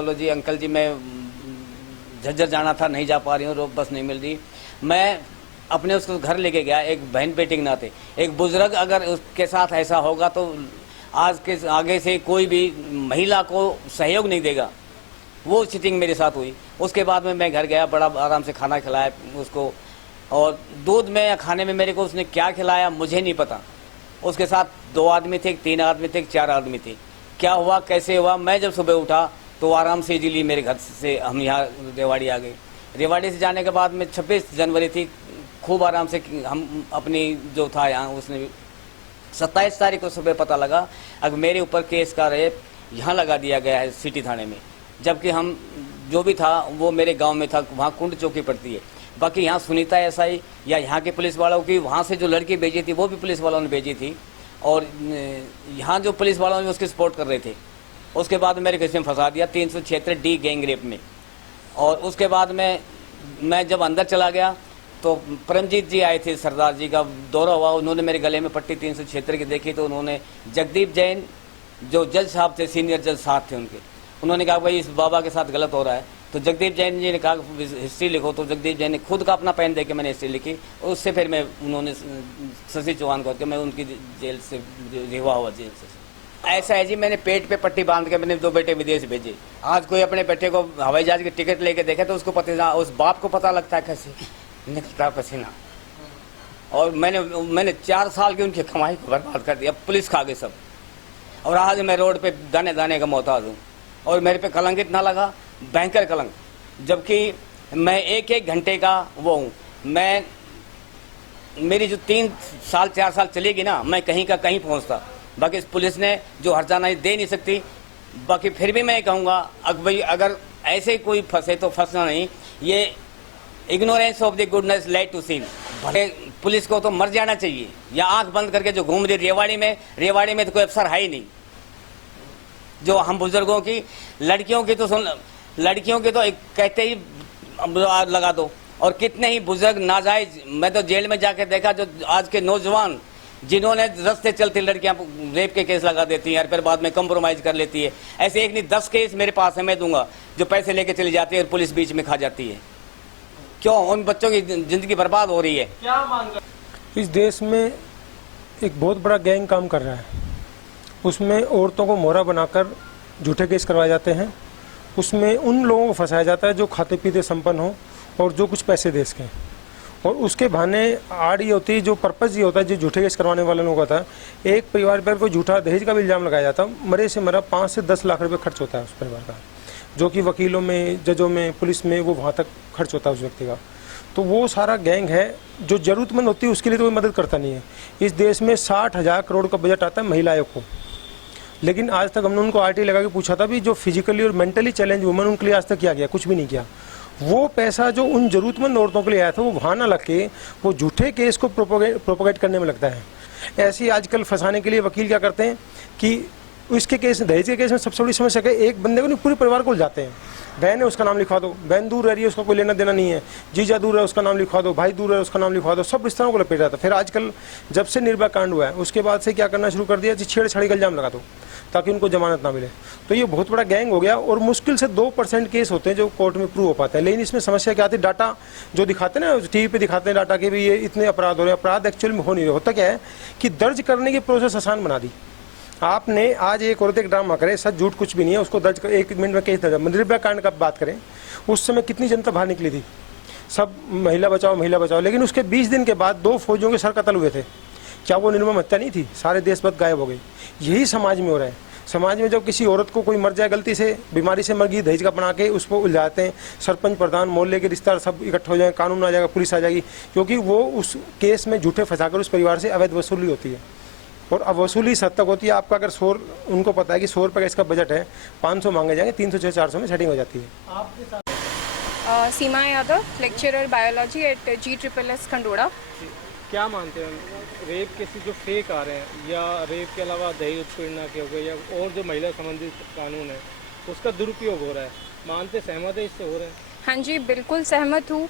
बोलो जी अंकल जी मैं झज्जर जाना था, नहीं जा पा रही हूँ, रोड बस नहीं मिल रही। मैं अपने उसको घर लेके गया एक बहन बेटी के नाते। एक बुजुर्ग अगर उसके साथ ऐसा होगा तो आज के आगे से कोई भी महिला को सहयोग नहीं देगा। वो सिटिंग मेरे साथ हुई। उसके बाद में मैं घर गया, बड़ा आराम से खाना खिलाया उसको, और दूध में या खाने में मेरे को उसने क्या खिलाया मुझे नहीं पता। उसके साथ 2 आदमी थे, 3 आदमी थे, 4 आदमी थे। क्या हुआ कैसे हुआ, मैं जब सुबह उठा तो आराम से इजीली मेरे घर से हम यहाँ रेवाड़ी आ गए। रेवाड़ी से जाने के बाद में 26 जनवरी थी, खूब आराम से हम अपनी जो था यहाँ, उसने 27 तारीख को सुबह पता लगा अब मेरे ऊपर केस का रेप यहाँ लगा दिया गया है सिटी थाने में, जबकि हम जो भी था वो मेरे गांव में था, वहाँ कुंड चौकी पड़ती है। बाकी यहाँ सुनीता एसआई या यहाँ के पुलिस वालों की, वहाँ से जो लड़की भेजी थी वो भी पुलिस वालों ने भेजी थी, और यहाँ जो पुलिस वालों ने उसकी सपोर्ट कर रहे थे। उसके बाद मेरे केस में फंसा दिया 376 डी गैंग रेप में। और उसके बाद में मैं जब अंदर चला गया तो परमजीत जी आए थे, सरदार जी का दौरा हुआ, उन्होंने मेरे गले में पट्टी 376 की देखी तो उन्होंने जगदीप जैन जो जज साहब थे, सीनियर जज साहब थे उनके, उन्होंने कहा भाई इस बाबा के साथ गलत हो रहा है। तो जगदीप जैन जी ने कहा हिस्ट्री लिखो, तो जगदीप जैन ने खुद का अपना पेन दे के मैंने हिस्ट्री लिखी। उससे फिर मैं उन्होंने शशि चौहान को मैं उनकी जेल से रिहा हुआ जेल से। ऐसा है जी, मैंने पेट पे पट्टी बांध के मैंने 2 बेटे विदेश भेजे। आज कोई अपने बेटे को हवाई जहाज की टिकट लेके देखे तो उसको पता, उस बाप को पता लगता है कैसे निकलता पसीना। और मैंने 4 साल की उनकी कमाई को बर्बाद कर दिया, पुलिस खा गई सब। और आज मैं रोड पे दाने दाने का मोहताज हूँ, और मेरे पे कलंक इतना लगा, भयंकर कलंक, जबकि मैं 1-1 घंटे का वो हूँ। मैं मेरी जो 3 साल 4 साल चलेगी ना, मैं कहीं का कहीं पहुँचता। बाकी इस पुलिस ने जो हर्जाना दे नहीं सकती। बाकी फिर भी मैं कहूँगा भाई अगर ऐसे कोई फंसे तो फंसना नहीं। ये ignorance of the goodness led to sin. भले पुलिस को तो मर जाना चाहिए, या आंख बंद करके जो घूम रही रेवाड़ी में तो कोई अफसर है ही नहीं। जो हम बुजुर्गों की, लड़कियों की तो सुन, लड़कियों की तो कहते ही लगा दो। और कितने ही बुजुर्ग नाजायज, मैं तो जेल में जाके देखा, जो आज के नौजवान जिन्होंने रास्ते चलती लड़कियां रेप के केस लगा देती हैं और फिर बाद में कंप्रोमाइज कर लेती है। ऐसे एक नहीं 10 केस मेरे पास है, मैं दूंगा, जो पैसे लेके चली जाती है और पुलिस बीच में खा जाती है। क्यों? उन बच्चों की जिंदगी बर्बाद हो रही है। क्या मांग? इस देश में एक बहुत बड़ा गैंग काम कर रहा है। उसमें औरतों को मोहरा बनाकर झूठे केस करवाए जाते हैं। उसमें उन लोगों को फंसाया जाता है जो खाते पीते संपन्न हो और जो कुछ पैसे दे सकें। और उसके बहाने आड़ ये होती है, जो पर्पज़ ये होता है, जो झूठे केस करवाने वाले लोगों का था, एक परिवार पर कोई झूठा दहेज का भी इल्ज़ाम लगाया जाता, मरे से मरा 5 से 10 लाख रुपए खर्च होता है उस परिवार का, जो कि वकीलों में, जजों में, पुलिस में वो वहाँ तक खर्च होता है उस व्यक्ति का। तो वो सारा गैंग है जो ज़रूरतमंद होती है उसके लिए तो कोई मदद करता नहीं है। इस देश में 60,000 करोड़ का बजट आता है महिला आयोग को, लेकिन आज तक हमने उनको आरटी लगा के पूछा था भी जो फिजिकली और मेंटली चैलेंज वुमेन, उनके लिए आज तक क्या किया? कुछ भी नहीं किया। वो पैसा जो उन जरूरतमंद औरतों के लिए आया था वो वहाँ ना लग के वो झूठे केस को प्रोपोगेट करने में लगता है। ऐसे ही आजकल फंसाने के लिए वकील क्या करते हैं कि इसके केस, दहेज के केस में सबसे बड़ी समस्या है एक बंदे को नहीं पूरे परिवार को जाते हैं। बहन है उसका नाम लिखवा दो, बहन दूर रह रही है उसका कोई लेना देना नहीं है, जीजा दूर है उसका नाम लिखवा दो, भाई दूर है उसका नाम लिखवा दो, सब रिश्तों को लपेट जाता है। फिर आजकल जब से निर्भया कांड हुआ है उसके बाद से क्या करना शुरू कर दिया, छेड़छाड़ी का इल्जाम लगा दो ताकि उनको जमानत ना मिले। तो ये बहुत बड़ा गैंग हो गया और मुश्किल से 2% केस होते हैं जो कोर्ट में प्रूव हो पाते हैं। लेकिन इसमें समस्या क्या आती है, डाटा जो दिखाते हैं ना, टीवी पे दिखाते हैं डाटा के भी ये इतने अपराध हो रहे हैं, अपराध एक्चुअल में हो नहीं रहे। होता क्या है कि दर्ज करने की प्रोसेस आसान बना दी। आपने आज एक औरत एक ड्रामा करे, सच झूठ कुछ भी नहीं है, उसको दर्ज कर 1 मिनट में केस दर्ज। निर्भया कांड का बात करें, उस समय कितनी जनता बाहर निकली थी, सब महिला बचाओ, लेकिन उसके 20 दिन के बाद 2 फौजियों के सर कत्ल हुए थे। क्या वो निर्मम हत्या नहीं थी? सारे देशभक्त गायब हो गए। यही समाज में हो रहा है। समाज में जब किसी औरत को कोई मर जाए, गलती से बीमारी से मर गई, दहेज का बना के उसको उलझाते हैं, सरपंच प्रधान मोहल्ले के रिश्तेदार सब इकट्ठे हो जाए, कानून आ जाएगा, पुलिस आ जाएगी, क्योंकि वो उस केस में झूठे फंसाकर उस परिवार से अवैध वसूली होती है। और अब वसूली इस हद तक होती है, आपका अगर 100, उनको पता है कि 100 रुपये का इसका बजट है, 500 मांगे जाएंगे, 300 से 400 में सेटिंग हो जाती है। Seema Yadav, lecturer biology at GSSS Khandora. क्या मानते हैं, रेप केसेस जो फेक आ रहे हैं या रेप के अलावा दहेज उत्पीड़न के हो गए या और जो महिला संबंधित कानून है उसका दुरुपयोग हो रहा है, मानते सहमत है इससे हो रहा है? हाँ जी, बिल्कुल सहमत हूँ।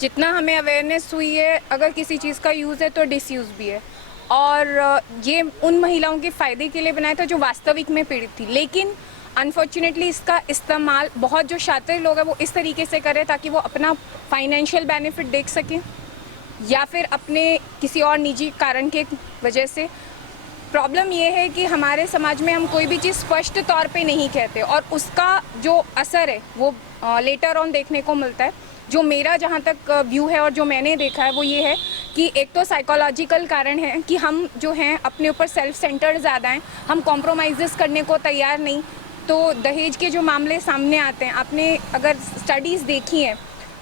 जितना हमें अवेयरनेस हुई है, अगर किसी चीज़ का यूज़ है तो डिसयूज़ भी है, और ये उन महिलाओं के फ़ायदे के लिए बनाया था जो वास्तविक में पीड़ित थी। लेकिन अनफॉर्चुनेटली इसका इस्तेमाल बहुत जो शातिर लोग हैं वो इस तरीके से करें ताकि वो अपना फाइनेंशियल बेनिफिट देख सकें या फिर अपने किसी और निजी कारण के वजह से। प्रॉब्लम ये है कि हमारे समाज में हम कोई भी चीज़ स्पष्ट तौर पे नहीं कहते और उसका जो असर है वो लेटर ऑन देखने को मिलता है। जो मेरा जहाँ तक व्यू है और जो मैंने देखा है वो ये है कि एक तो साइकोलॉजिकल कारण है कि हम जो हैं अपने ऊपर सेल्फ सेंटर्ड ज़्यादा हैं, हम कॉम्प्रोमाइज़ करने को तैयार नहीं। तो दहेज के जो मामले सामने आते हैं, आपने अगर स्टडीज़ देखी हैं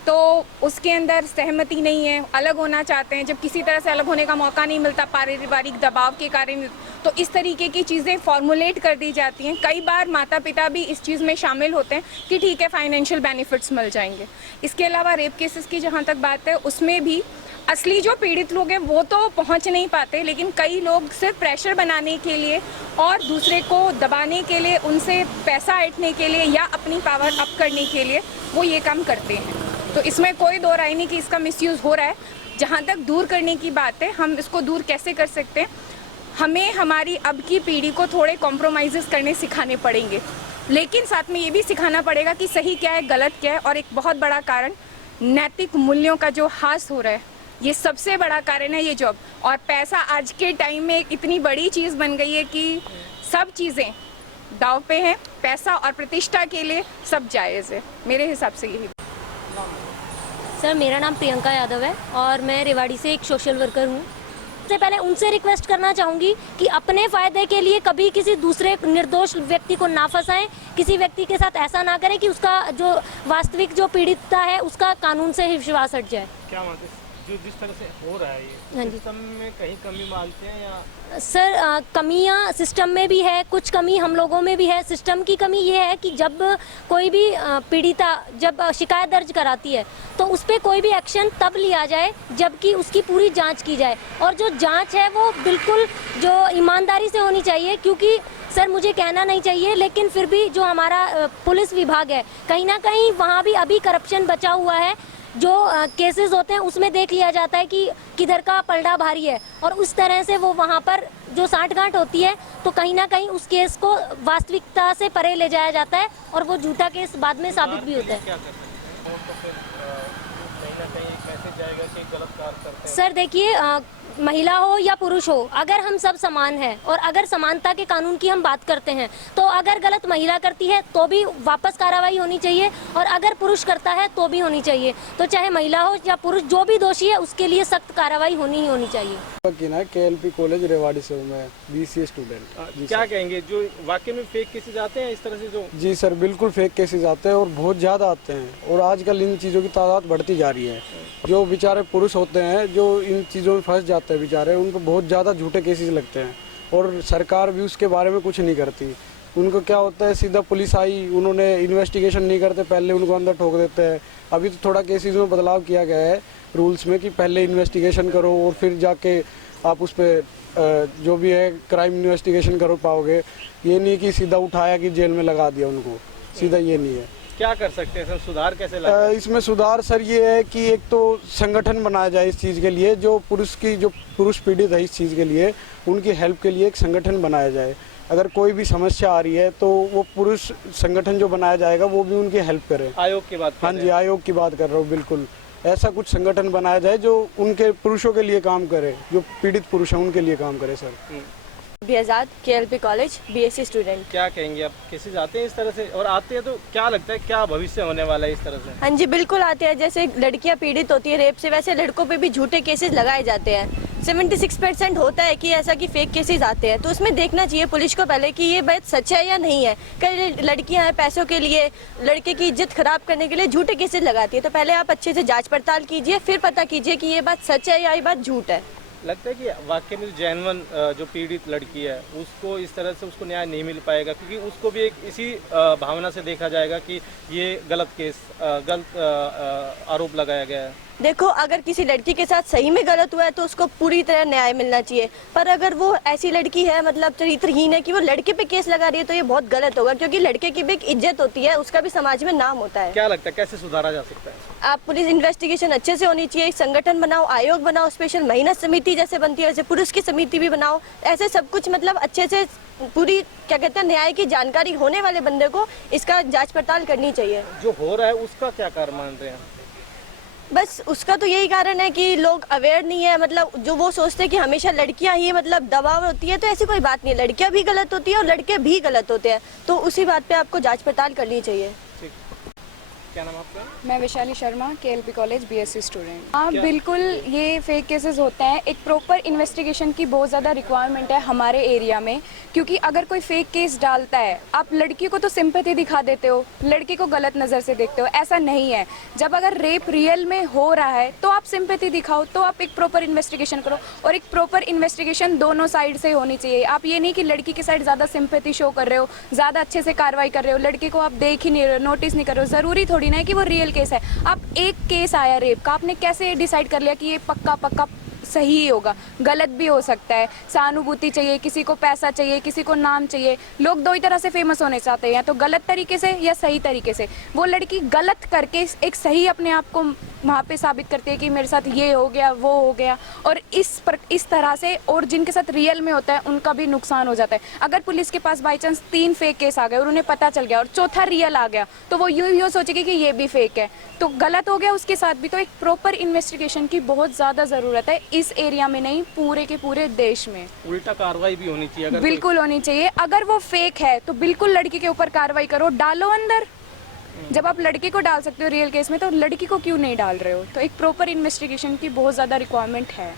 तो उसके अंदर सहमति नहीं है, अलग होना चाहते हैं, जब किसी तरह से अलग होने का मौका नहीं मिलता पारिवारिक दबाव के कारण, तो इस तरीके की चीज़ें फॉर्मुलेट कर दी जाती हैं। कई बार माता पिता भी इस चीज़ में शामिल होते हैं कि ठीक है फाइनेंशियल बेनिफिट्स मिल जाएंगे। इसके अलावा रेप केसेस की जहाँ तक बात है उसमें भी असली जो पीड़ित लोग हैं वो तो पहुंच नहीं पाते, लेकिन कई लोग सिर्फ प्रेशर बनाने के लिए और दूसरे को दबाने के लिए, उनसे पैसा ऐंठने के लिए या अपनी पावर अप करने के लिए वो ये काम करते हैं। तो इसमें कोई दो राय नहीं कि इसका मिसयूज़ हो रहा है। जहाँ तक दूर करने की बात है, हम इसको दूर कैसे कर सकते हैं, हमें हमारी अब की पीढ़ी को थोड़े कॉम्प्रोमाइज़ करने सिखाने पड़ेंगे, लेकिन साथ में ये भी सिखाना पड़ेगा कि सही क्या है गलत क्या है। और एक बहुत बड़ा कारण नैतिक मूल्यों का जो ह्रास हो रहा है, ये सबसे बड़ा कारण है ये जॉब। और पैसा आज के टाइम में इतनी बड़ी चीज़ बन गई है कि सब चीज़ें दांव पे हैं, पैसा और प्रतिष्ठा के लिए सब जायज़ है, मेरे हिसाब से यही। सर मेरा नाम प्रियंका यादव है और मैं रेवाड़ी से एक सोशल वर्कर हूँ। सबसे पहले उनसे रिक्वेस्ट करना चाहूँगी कि अपने फ़ायदे के लिए कभी किसी दूसरे निर्दोष व्यक्ति को ना फंसाएं, किसी व्यक्ति के साथ ऐसा ना करें कि उसका जो वास्तविक जो पीड़ितता है उसका कानून से ही विश्वास हट जाए। क्या मानते हैं जो जिस तरह से हो रहा है ये हाँ जी। सिस्टम में कहीं कमी मानते हैं या सर कमियां सिस्टम में भी है, कुछ कमी हम लोगों में भी है। सिस्टम की कमी ये है कि जब कोई भी पीड़िता जब शिकायत दर्ज कराती है तो उस पर कोई भी एक्शन तब लिया जाए जबकि उसकी पूरी जांच की जाए, और जो जांच है वो बिल्कुल जो ईमानदारी से होनी चाहिए। क्योंकि सर मुझे कहना नहीं चाहिए लेकिन फिर भी जो हमारा पुलिस विभाग है कहीं ना कहीं वहाँ भी अभी करप्शन बचा हुआ है। जो केसेस होते हैं उसमें देख लिया जाता है कि किधर का पलड़ा भारी है और उस तरह से वो वहाँ पर जो साठगांठ होती है तो कहीं ना कहीं उस केस को वास्तविकता से परे ले जाया जाता है और वो झूठा केस बाद में साबित भी होता है। क्या कर सकते हैं? और तो फिर कहीं ना कहीं कैसे जाएगा कि गलत कार्य करते हैं। सर देखिए महिला हो या पुरुष हो, अगर हम सब समान हैं और अगर समानता के कानून की हम बात करते हैं तो अगर गलत महिला करती है तो भी वापस कार्रवाई होनी चाहिए और अगर पुरुष करता है तो भी होनी चाहिए। तो चाहे महिला हो या पुरुष, जो भी दोषी है उसके लिए सख्त कार्रवाई होनी ही होनी चाहिए। KLP कॉलेज रेवाड़ी से हूँ मैं, BCA स्टूडेंट। क्या कहेंगे जो वाकई में फेक केसेस आते हैं इस तरह से जो? जी सर, बिल्कुल फेक केसेस आते हैं और बहुत ज़्यादा आते हैं और आजकल इन चीज़ों की तादाद बढ़ती जा रही है। जो बेचारे पुरुष होते हैं जो इन चीज़ों में फंस जाते हैं बेचारे, उन पर बहुत ज़्यादा झूठे केसेस लगते हैं और सरकार भी उसके बारे में कुछ नहीं करती। उनको क्या होता है, सीधा पुलिस आई, उन्होंने इन्वेस्टिगेशन नहीं करते, पहले उनको अंदर ठोक देते हैं। अभी तो थोड़ा केसेस में बदलाव किया गया है रूल्स में कि पहले इन्वेस्टिगेशन करो और फिर जाके आप उस पर जो भी है क्राइम इन्वेस्टिगेशन करो पाओगे। ये नहीं कि सीधा उठाया कि जेल में लगा दिया उनको, सीधा ये नहीं है। क्या कर सकते हैं सर, सुधार कैसे लाएं? इसमें सुधार सर ये है कि एक तो संगठन बनाया जाए इस चीज़ के लिए, जो पुरुष पीड़ित है इस चीज़ के लिए, उनकी हेल्प के लिए एक संगठन बनाया जाए। अगर कोई भी समस्या आ रही है तो वो पुरुष संगठन जो बनाया जाएगा वो भी उनकी हेल्प करे। आयोग की बात कर हाँ रहे जी, आयोग की बात कर रहा हूँ, बिल्कुल ऐसा कुछ संगठन बनाया जाए जो उनके पुरुषों के लिए काम करे, जो पीड़ित पुरुष हैं उनके लिए काम करे sir. Behzad KLP college BSc student. क्या कहेंगे आप, केसेस आते हैं इस तरह से और आते हैं तो क्या लगता है क्या भविष्य होने वाला है इस तरह से? हाँ जी बिल्कुल आते हैं। जैसे लड़कियां पीड़ित होती है रेप से, वैसे लड़कों पे भी झूठे केसेस लगाए जाते हैं। 76% होता है कि ऐसा कि फेक केसेस आते हैं। तो उसमें देखना चाहिए पुलिस को पहले कि ये बात सच है या नहीं है। कई लड़कियां हैं पैसों के लिए, लड़के की इज्जत खराब करने के लिए झूठे केसेस लगाती है। तो पहले आप अच्छे से जाँच पड़ताल कीजिए, फिर पता कीजिए कि ये बात सच है या ये बात झूठ है। लगता है कि वाकई में जेन्युइन जो पीड़ित लड़की है उसको इस तरह से उसको न्याय नहीं मिल पाएगा, क्योंकि उसको भी एक इसी भावना से देखा जाएगा कि ये गलत केस, गलत आरोप लगाया गया है। देखो, अगर किसी लड़की के साथ सही में गलत हुआ है तो उसको पूरी तरह न्याय मिलना चाहिए, पर अगर वो ऐसी लड़की है मतलब चरित्रहीन है कि वो लड़के पे केस लगा रही है तो ये बहुत गलत होगा, क्योंकि लड़के की भी एक इज्जत होती है, उसका भी समाज में नाम होता है। क्या लगता है कैसे सुधारा जा सकता है? आप पुलिस इन्वेस्टिगेशन अच्छे से होनी चाहिए, एक संगठन बनाओ, आयोग बनाओ, स्पेशल महिला समिति जैसे बनती है वैसे पुरुष की समिति भी बनाओ, ऐसे सब कुछ मतलब अच्छे से पूरी क्या कहते हैं न्याय की जानकारी होने वाले बंदे को इसका जांच पड़ताल करनी चाहिए। जो हो रहा है उसका क्या कारण मान रहे हैं? बस उसका तो यही कारण है कि लोग अवेयर नहीं है, मतलब जो वो सोचते हैं कि हमेशा लड़कियां ही मतलब दबाव होती है, तो ऐसी कोई बात नहीं है, लड़कियां भी गलत होती है और लड़के भी गलत होते हैं, तो उसी बात पे आपको जांच पड़ताल करनी चाहिए। ठीक, क्या नाम आपका? मैं Vaishali Sharma, KLP college BSc student. हाँ बिल्कुल, ये फेक केसेस होते हैं, एक प्रॉपर इन्वेस्टिगेशन की बहुत ज़्यादा रिक्वायरमेंट है हमारे एरिया में, क्योंकि अगर कोई फेक केस डालता है, आप लड़की को तो सिंपैथी दिखा देते हो, लड़की को गलत नज़र से देखते हो, ऐसा नहीं है। जब अगर रेप रियल में हो रहा है तो आप सिंपैथी दिखाओ, तो आप एक प्रॉपर इन्वेस्टिगेशन करो, और एक प्रॉपर इन्वेस्टिगेशन दोनों साइड से होनी चाहिए। आप ये नहीं कि लड़की की साइड ज़्यादा सिंपैथी शो कर रहे हो, ज़्यादा अच्छे से कार्रवाई कर रहे हो, लड़की को आप देख ही नहीं रहे हो, नोटिस नहीं कर रहे हो, ज़रूरी थोड़ी ना है कि वो रियल केस है। आप एक केस आया रेप का, आपने कैसे डिसाइड कर लिया कि ये पक्का पक्का सही ही होगा? गलत भी हो सकता है। सहानुभूति चाहिए, किसी को पैसा चाहिए, किसी को नाम चाहिए। लोग दो ही तरह से फेमस होने चाहते हैं, या तो गलत तरीके से या सही तरीके से। वो लड़की गलत करके एक सही अपने आप को वहाँ पे साबित करती है कि मेरे साथ ये हो गया, वो हो गया, और इस तरह से, और जिनके साथ रियल में होता है उनका भी नुकसान हो जाता है। अगर पुलिस के पास बाई चांस 3 फेक केस आ गए और उन्हें पता चल गया और चौथा रियल आ गया, तो वो यूँ सोचेगी कि ये भी फेक है, तो गलत हो गया उसके साथ भी। तो एक प्रॉपर इन्वेस्टिगेशन की बहुत ज़्यादा ज़रूरत है, इस एरिया में नहीं, पूरे के पूरे देश में। उल्टा कार्रवाई भी होनी चाहिए। अगर बिल्कुल होनी चाहिए। अगर वो फेक है तो बिल्कुल लड़की के ऊपर कार्रवाई करो, डालो अंदर। जब आप लड़के को डाल सकते हो रियल केस में, तो लड़की को क्यों नहीं डाल रहे हो? तो एक प्रॉपर इन्वेस्टिगेशन की बहुत ज़्यादा रिक्वायरमेंट है।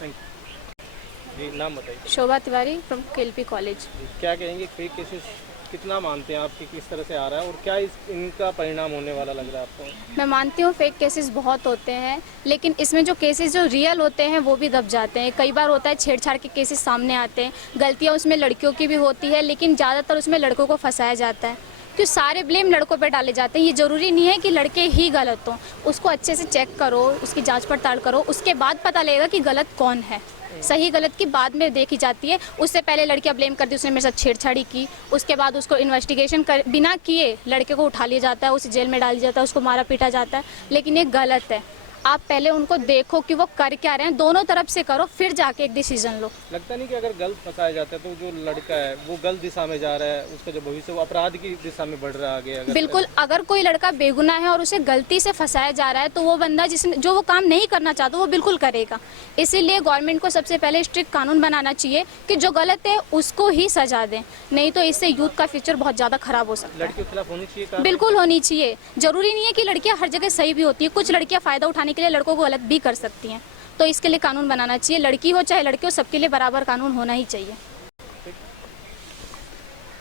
Thank you. जी, नाम बताइए। शोभा तिवारी फ्रॉम केएलपी कॉलेज। क्या कहेंगे, फेक केसेस कितना मानते हैं आपकी, किस तरह से आ रहा है और क्या इनका परिणाम होने वाला लग रहा है आपको? मैं मानती हूँ फेक केसेस बहुत होते हैं, लेकिन इसमें जो केसेस जो रियल होते हैं वो भी दब जाते हैं। कई बार होता है छेड़छाड़ के केसेस सामने आते हैं, गलतियाँ उसमें लड़कियों की भी होती है, लेकिन ज़्यादातर उसमें लड़कों को फंसाया जाता है, क्योंकि सारे ब्लेम लड़कों पर डाले जाते हैं। ये ज़रूरी नहीं है कि लड़के ही गलत हों, उसको अच्छे से चेक करो, उसकी जांच पड़ताल करो, उसके बाद पता लगेगा कि गलत कौन है। सही गलत की बाद में देखी जाती है, उससे पहले लड़कियां ब्लेम करती है उसने मेरे साथ छेड़छाड़ी की, उसके बाद उसको इन्वेस्टिगेशन कर बिना किए लड़के को उठा लिया जाता है, उसे जेल में डाल दिया जाता है, उसको मारा पीटा जाता है। लेकिन ये गलत है। आप पहले उनको देखो कि वो कर क्या रहे हैं, दोनों तरफ से करो, फिर जाके एक डिसीजन लो। लगता नहीं कि अगर गलत फंसाया जाता है तो जो लड़का है वो गलत दिशा में जा रहा है, उसका जो भविष्य वो अपराध की दिशा में बढ़ रहा है आगे? बिल्कुल, अगर कोई लड़का बेगुनाह है और उसे गलती से फंसाया जा रहा है, तो वो बंदा जिसने जो वो काम नहीं करना चाहता वो बिल्कुल करेगा। इसीलिए गवर्नमेंट को सबसे पहले स्ट्रिक्ट कानून बनाना चाहिए कि जो गलत है उसको ही सजा दें, नहीं तो इससे यूथ का फ्यूचर बहुत ज़्यादा खराब हो सकता है। लड़कियों के खिलाफ होनी चाहिए? बिल्कुल होनी चाहिए। जरूरी नहीं है कि लड़कियां हर जगह सही भी होती है, कुछ लड़कियां फ़ायदा उठाने के लिए लड़कों को गलत भी कर सकती हैं, तो इसके लिए कानून बनाना चाहिए। लड़की हो चाहे लड़के हो, सबके लिए बराबर कानून होना ही चाहिए।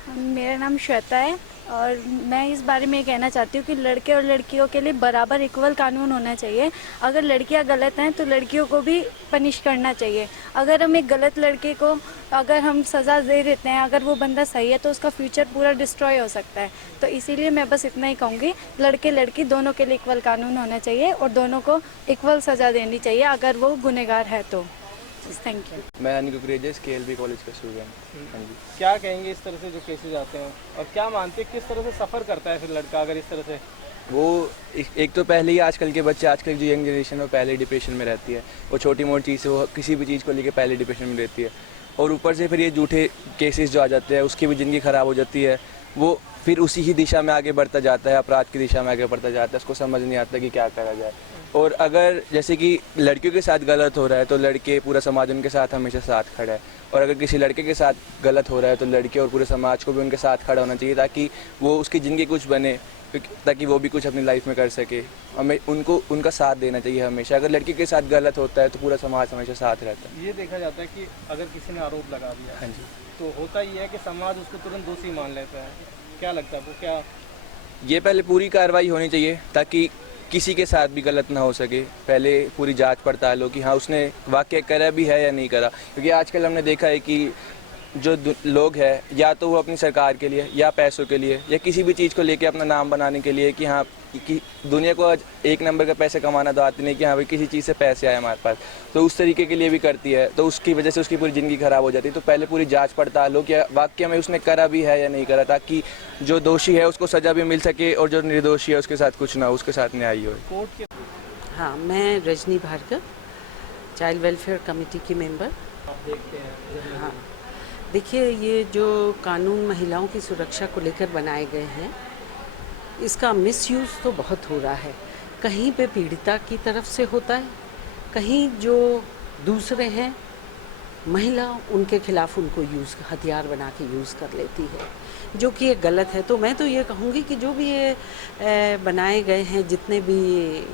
मेरा नाम श्वेता है और मैं इस बारे में ये कहना चाहती हूँ कि लड़के और लड़कियों के लिए बराबर इक्वल कानून होना चाहिए। अगर लड़कियाँ गलत हैं तो लड़कियों को भी पनिश करना चाहिए। अगर हम एक गलत लड़के को अगर हम सज़ा दे देते हैं, अगर वो बंदा सही है तो उसका फ्यूचर पूरा डिस्ट्रॉय हो सकता है। तो इसीलिए मैं बस इतना ही कहूँगी, लड़के लड़की दोनों के लिए इक्वल कानून होना चाहिए और दोनों को इक्वल सज़ा देनी चाहिए अगर वो गुनहगार है तो। Thank you. मैं अनिल कुकरेजस केएलपी कॉलेज का स्टूडेंट। हाँ जी। क्या कहेंगे इस तरह से जो केसेज आते हैं, और क्या मानते हैं किस तरह से सफ़र करता है फिर लड़का अगर इस तरह से? वो एक तो पहले ही आजकल के बच्चे, आजकल जो यंग जनरेशन है वो पहले डिप्रेशन में रहती है, वो छोटी मोटी चीज़ से वो किसी भी चीज़ को लेकर पहले डिप्रेशन में रहती है, और ऊपर से फिर ये झूठे केसेस जो आ जाते हैं उसकी भी ज़िंदगी ख़राब हो जाती है। वो फिर उसी ही दिशा में आगे बढ़ता जाता है, अपराध की दिशा में आगे बढ़ता जाता है, उसको समझ नहीं आता कि क्या करा जाए। और अगर जैसे कि लड़कियों के साथ गलत हो रहा है तो लड़के, पूरा समाज उनके साथ हमेशा साथ खड़ा है, और अगर किसी लड़के के साथ गलत हो रहा है तो लड़के और पूरे समाज को भी उनके साथ खड़ा होना चाहिए, ताकि वो उसकी ज़िंदगी कुछ बने, ताकि वो भी कुछ अपनी लाइफ में कर सके। हमें उनका साथ देना चाहिए हमेशा। अगर लड़की के साथ गलत होता है तो पूरा समाज हमेशा साथ रहता है। ये देखा जाता है कि अगर किसी ने आरोप लगा दिया, हाँ जी, तो होता ही है कि समाज उसको तुरंत दोषी मान लेता है। क्या लगता है आपको, क्या ये पहले पूरी कार्रवाई होनी चाहिए ताकि किसी के साथ भी गलत ना हो सके? पहले पूरी जांच पड़ताल हो कि हाँ उसने वाकई करा भी है या नहीं करा, क्योंकि आजकल हमने देखा है कि जो लोग हैं या तो वो अपनी सरकार के लिए या पैसों के लिए या किसी भी चीज़ को लेके अपना नाम बनाने के लिए कि हाँ कि दुनिया को आज एक नंबर का पैसे कमाना तो आती नहीं कि हाँ भाई किसी चीज़ से पैसे आए हमारे पास, तो उस तरीके के लिए भी करती है, तो उसकी वजह से उसकी पूरी ज़िंदगी ख़राब हो जाती है। तो पहले पूरी जांच पड़ताल हो कि वाकई में उसने करा भी है या नहीं करा, ताकि जो दोषी है उसको सज़ा भी मिल सके और जो निर्दोषी है उसके साथ कुछ ना हो, उसके साथ न्याय हो। हाँ, मैं Rajni Bhargava, child welfare committee की मेंबर। आप देखते हैं हाँ, देखिए ये जो कानून महिलाओं की सुरक्षा को लेकर बनाए गए हैं, इसका मिसयूज़ तो बहुत हो रहा है। कहीं पे पीड़िता की तरफ से होता है, कहीं जो दूसरे हैं महिला उनके खिलाफ उनको हथियार बना के यूज़ कर लेती है, जो कि ये गलत है। तो मैं तो ये कहूँगी कि जो भी ये बनाए गए हैं, जितने भी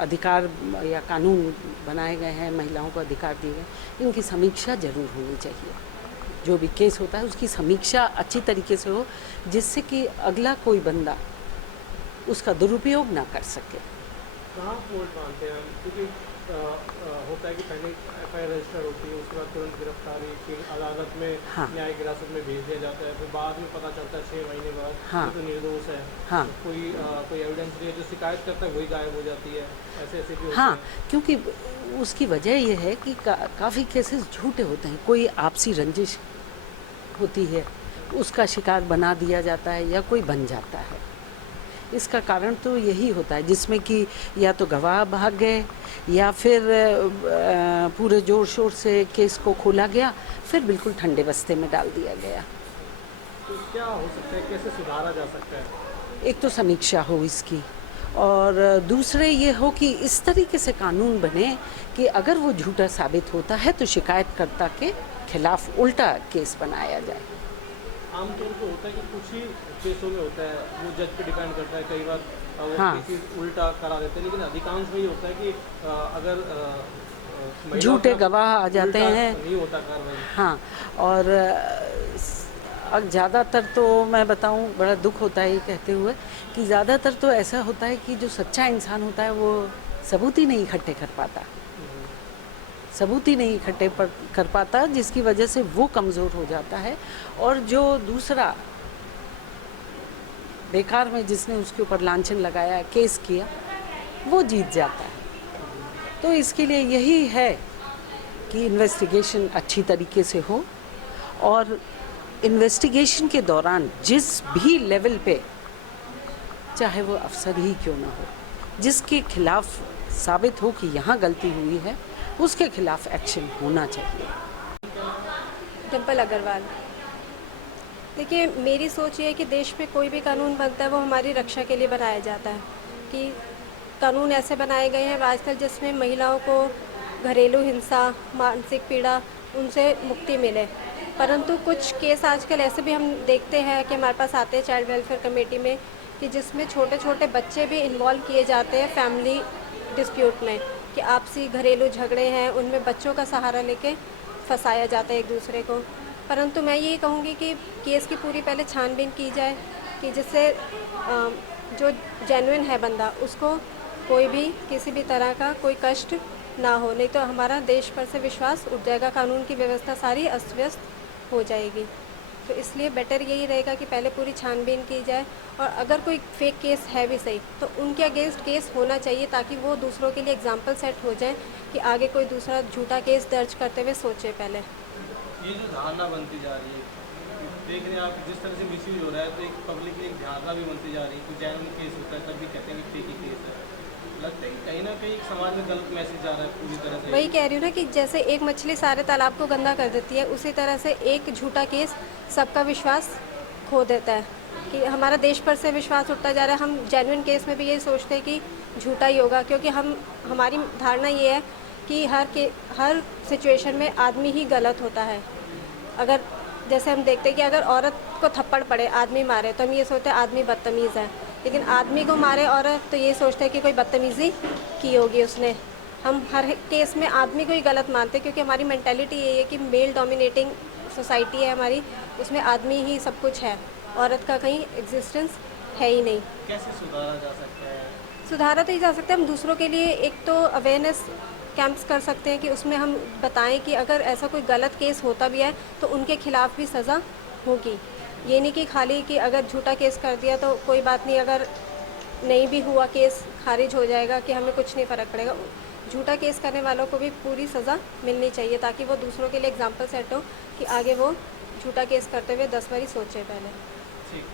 अधिकार या कानून बनाए गए हैं, महिलाओं को अधिकार दिए गए, इनकी समीक्षा ज़रूर होनी चाहिए। जो भी केस होता है उसकी समीक्षा अच्छी तरीके से हो, जिससे कि अगला कोई बंदा उसका दुरुपयोग ना कर सके। कहाँ फॉल्ट मानते हैं हम? क्योंकि होता है कि पहले एफआईआर रजिस्टर होती है, उसके बाद तुरंत गिरफ्तारी, फिर अदालत में हाँ। न्यायिक हिरासत में भेज दिया जाता है, फिर बाद में पता चलता है 6 महीने बाद हाँ। तो निर्दोष है। हाँ। कोई एविडेंस नहीं है, जो शिकायत करता है वही गायब हो जाती है। ऐसे भी होते हाँ, हैं। क्योंकि उसकी वजह यह है कि काफ़ी केसेस झूठे होते हैं। कोई आपसी रंजिश होती है, उसका शिकार बना दिया जाता है या कोई बन जाता है। इसका कारण तो यही होता है, जिसमें कि या तो गवाह भाग गए या फिर पूरे जोर शोर से केस को खोला गया, फिर बिल्कुल ठंडे बस्ते में डाल दिया गया। तो क्या हो सकता है, कैसे सुधारा जा सकता है? एक तो समीक्षा हो इसकी, और दूसरे ये हो कि इस तरीके से कानून बने कि अगर वो झूठा साबित होता है तो शिकायतकर्ता के खिलाफ उल्टा केस बनाया जाए। आमतौर पर होता है कि कुछ ही केसों में होता है, वो जज पे डिपेंड करता है, कई बार वो हाँ। केसेस उल्टा करा देते हैं, लेकिन अधिकांश में ये होता है कि अगर महिलाओं झूठे का गवाह आ जाते उल्टा हैं। नहीं होता कार्रवाई। हाँ, और ज़्यादातर तो मैं बताऊं, बड़ा दुख होता है ये कहते हुए कि ज़्यादातर तो ऐसा होता है कि जो सच्चा इंसान होता है वो सबूत ही नहीं इकट्ठे कर पाता, कर पाता, जिसकी वजह से वो कमज़ोर हो जाता है, और जो दूसरा बेकार में जिसने उसके ऊपर लांछन लगाया, केस किया, वो जीत जाता है। तो इसके लिए यही है कि इन्वेस्टिगेशन अच्छी तरीके से हो, और इन्वेस्टिगेशन के दौरान जिस भी लेवल पे, चाहे वो अफसर ही क्यों ना हो, जिसके खिलाफ साबित हो कि यहाँ गलती हुई है, उसके खिलाफ एक्शन होना चाहिए। डिम्पल अग्रवाल। देखिए, मेरी सोच ये है कि देश में कोई भी कानून बनता है वो हमारी रक्षा के लिए बनाया जाता है, कि कानून ऐसे बनाए गए हैं आजकल जिसमें महिलाओं को घरेलू हिंसा, मानसिक पीड़ा, उनसे मुक्ति मिले। परंतु कुछ केस आजकल ऐसे भी हम देखते हैं कि हमारे पास आते हैं चाइल्ड वेलफेयर कमेटी में, कि जिसमें छोटे छोटे बच्चे भी इन्वॉल्व किए जाते हैं फैमिली डिस्प्यूट में, कि आपसी घरेलू झगड़े हैं, उनमें बच्चों का सहारा लेके फंसाया जाता है एक दूसरे को। परंतु मैं यही कहूँगी कि केस की पूरी पहले छानबीन की जाए, कि जिससे जो जेन्युइन है बंदा, उसको कोई भी किसी भी तरह का कोई कष्ट ना हो, नहीं तो हमारा देश पर से विश्वास उठ जाएगा, कानून की व्यवस्था सारी अस्त व्यस्त हो जाएगी। तो इसलिए बेटर यही रहेगा कि पहले पूरी छानबीन की जाए, और अगर कोई फेक केस है भी सही तो उनके अगेंस्ट केस होना चाहिए, ताकि वो दूसरों के लिए एग्जाम्पल सेट हो जाए कि आगे कोई दूसरा झूठा केस दर्ज करते हुए सोचे पहले। ये जो धारणा बनती जा रही है, देख रहे हैं आप जिस तरह से मिसयूज हो रहा है, तो एक पब्लिक की एक धारणा भी बनती जा रही है कि जेन्युइन केस होता है तब भी कहते हैं कि फेक ही केस है। लगता है कि कहीं ना कहीं समाज में गलत मैसेज जा रहा है पूरी तरह से। वही कह रही हूँ ना, कि जैसे एक मछली सारे तालाब को गंदा कर देती है, उसी तरह से एक झूठा केस सबका विश्वास खो देता है, कि हमारा देश पर से विश्वास उठता जा रहा है। हम जेन्युइन केस में भी यही सोचते हैं कि झूठा ही होगा, क्योंकि हमारी धारणा ये है कि हर सिचुएशन में आदमी ही गलत होता है। अगर जैसे हम देखते हैं कि अगर औरत को थप्पड़ पड़े, आदमी मारे, तो हम ये सोचते हैं आदमी बदतमीज़ है, लेकिन आदमी को मारे औरत तो ये सोचते हैं कि कोई बदतमीज़ी की होगी उसने। हम हर केस में आदमी को ही गलत मानते हैं, क्योंकि हमारी मेंटालिटी यही है कि मेल डोमिनेटिंग सोसाइटी है हमारी, उसमें आदमी ही सब कुछ है, औरत का कहीं एग्जिस्टेंस है ही नहीं। कैसे सुधारा जा सकता है? सुधारा तो ही जा सकता है, हम दूसरों के लिए एक तो अवेयरनेस कैंप्स कर सकते हैं, कि उसमें हम बताएं कि अगर ऐसा कोई गलत केस होता भी है तो उनके खिलाफ भी सज़ा होगी। ये नहीं कि खाली कि अगर झूठा केस कर दिया तो कोई बात नहीं, अगर नहीं भी हुआ केस खारिज हो जाएगा कि हमें कुछ नहीं फ़र्क पड़ेगा। झूठा केस करने वालों को भी पूरी सज़ा मिलनी चाहिए ताकि वो दूसरों के लिए एग्जाम्पल सेट हो कि आगे वो झूठा केस करते हुए 10 बारी सोचे पहले। ठीक।